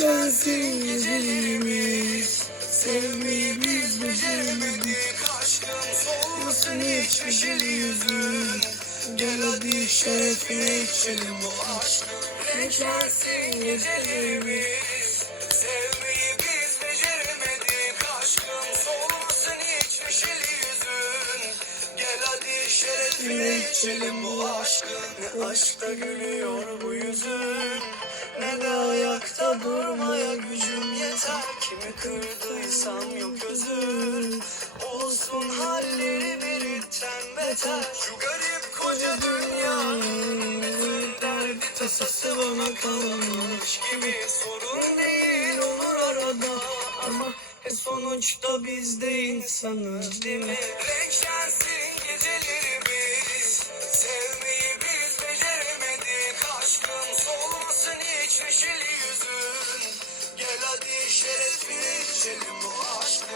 Renklensin gecelerimiz. Sevmeyi biz beceremedik. Aşkın solmasın hiçbir yüzün. Gel hadi şerefine içelim bu aşkın. Renklensin gecelerimiz. Sevmeyi biz beceremedik. Aşkın solmasın hiçbir yüzün. Gel hadi şerefine içelim bu aşkın. Ne aşkta gülüyor bu yüzün, ne de ayakta durmaya gücüm yeter. Kimi kırdıysam yok özür, olsun halleri birikten beter. Şu garip koca dünyanın derdi tasası bana kalmış gibi. Sorun değil olur arada ama sonuçta biz de insanız değil mi? Renklensin gecelerimiz. Sevmeyi biz beceremedik. Aşkın solmasın hiç neşeli yüzün. Gel hadi şerefine içelim bu aşkın.